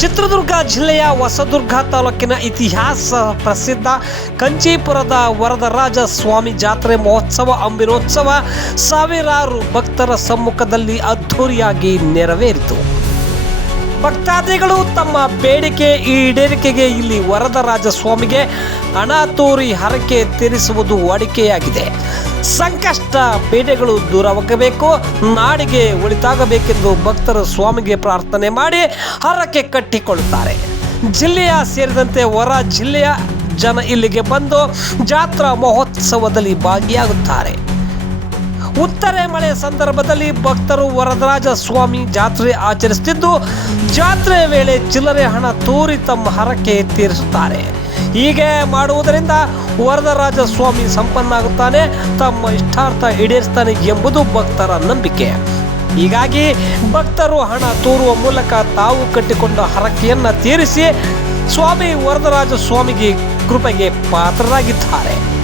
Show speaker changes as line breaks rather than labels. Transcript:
ಚಿತ್ರದುರ್ಗ ಜಿಲ್ಲೆಯ ಹೊಸದುರ್ಗ ತಾಲೂಕಿನ ಇತಿಹಾಸ ಪ್ರಸಿದ್ಧ ಕಂಚೀಪುರದ ವರದರಾಜ ಸ್ವಾಮಿ ಜಾತ್ರೆ ಮಹೋತ್ಸವ ಅಂಬಿನೋತ್ಸವ ಸಾವಿರಾರು ಭಕ್ತರ ಸಮ್ಮುಖದಲ್ಲಿ ಅದ್ಧೂರಿಯಾಗಿ ನೆರವೇರಿತು. ಭಕ್ತಾದಿಗಳು ತಮ್ಮ ಬೇಡಿಕೆ ಈಡೇರಿಕೆಗೆ ಇಲ್ಲಿ ವರದರಾಜ ಸ್ವಾಮಿಗೆ ಹಣ ತೋರಿ ಹರಕೆ ತೀರಿಸುವುದು ವಾಡಿಕೆಯಾಗಿದೆ. ಸಂಕಷ್ಟ ಪೀಡೆಗಳು ದೂರವಾಗಬೇಕು, ನಾಡಿಗೆ ಒಳಿತಾಗಬೇಕೆಂದು ಭಕ್ತರು ಸ್ವಾಮಿಗೆ ಪ್ರಾರ್ಥನೆ ಮಾಡಿ ಹರಕೆ ಕಟ್ಟಿಕೊಳ್ಳುತ್ತಾರೆ. ಜಿಲ್ಲೆಯ ಸೇರಿದಂತೆ ಹೊರ ಜಿಲ್ಲೆಯ ಜನ ಇಲ್ಲಿಗೆ ಬಂದು ಜಾತ್ರಾ ಮಹೋತ್ಸವದಲ್ಲಿ ಭಾಗಿಯಾಗುತ್ತಾರೆ. ಉತ್ತರೆ ಮಳೆ ಸಂದರ್ಭದಲ್ಲಿ ಭಕ್ತರು ವರದರಾಜ ಸ್ವಾಮಿ ಜಾತ್ರೆ ಆಚರಿಸುತ್ತಿದ್ದು, ಜಾತ್ರೆ ವೇಳೆ ಚಿಲ್ಲರೆ ಹಣ ತೂರಿ ತಮ್ಮ ಹರಕೆ ತೀರಿಸುತ್ತಾರೆ. ಹೀಗೆ ಮಾಡುವುದರಿಂದ ವರದರಾಜ ಸ್ವಾಮಿ ಸಂಪನ್ನಾಗುತ್ತಾನೆ, ತಮ್ಮ ಇಷ್ಟಾರ್ಥ ಈಡೇರಿಸ್ತಾನೆ ಎಂಬುದು ಭಕ್ತರ ನಂಬಿಕೆ. ಹೀಗಾಗಿ ಭಕ್ತರು ಹಣ ತೋರುವ ಮೂಲಕ ತಾವು ಕಟ್ಟಿಕೊಂಡ ಹರಕೆಯನ್ನು ತೀರಿಸಿ ಸ್ವಾಮಿ ವರದರಾಜ ಸ್ವಾಮಿಗೆ ಕೃಪೆಗೆ ಪಾತ್ರರಾಗಿದ್ದಾರೆ.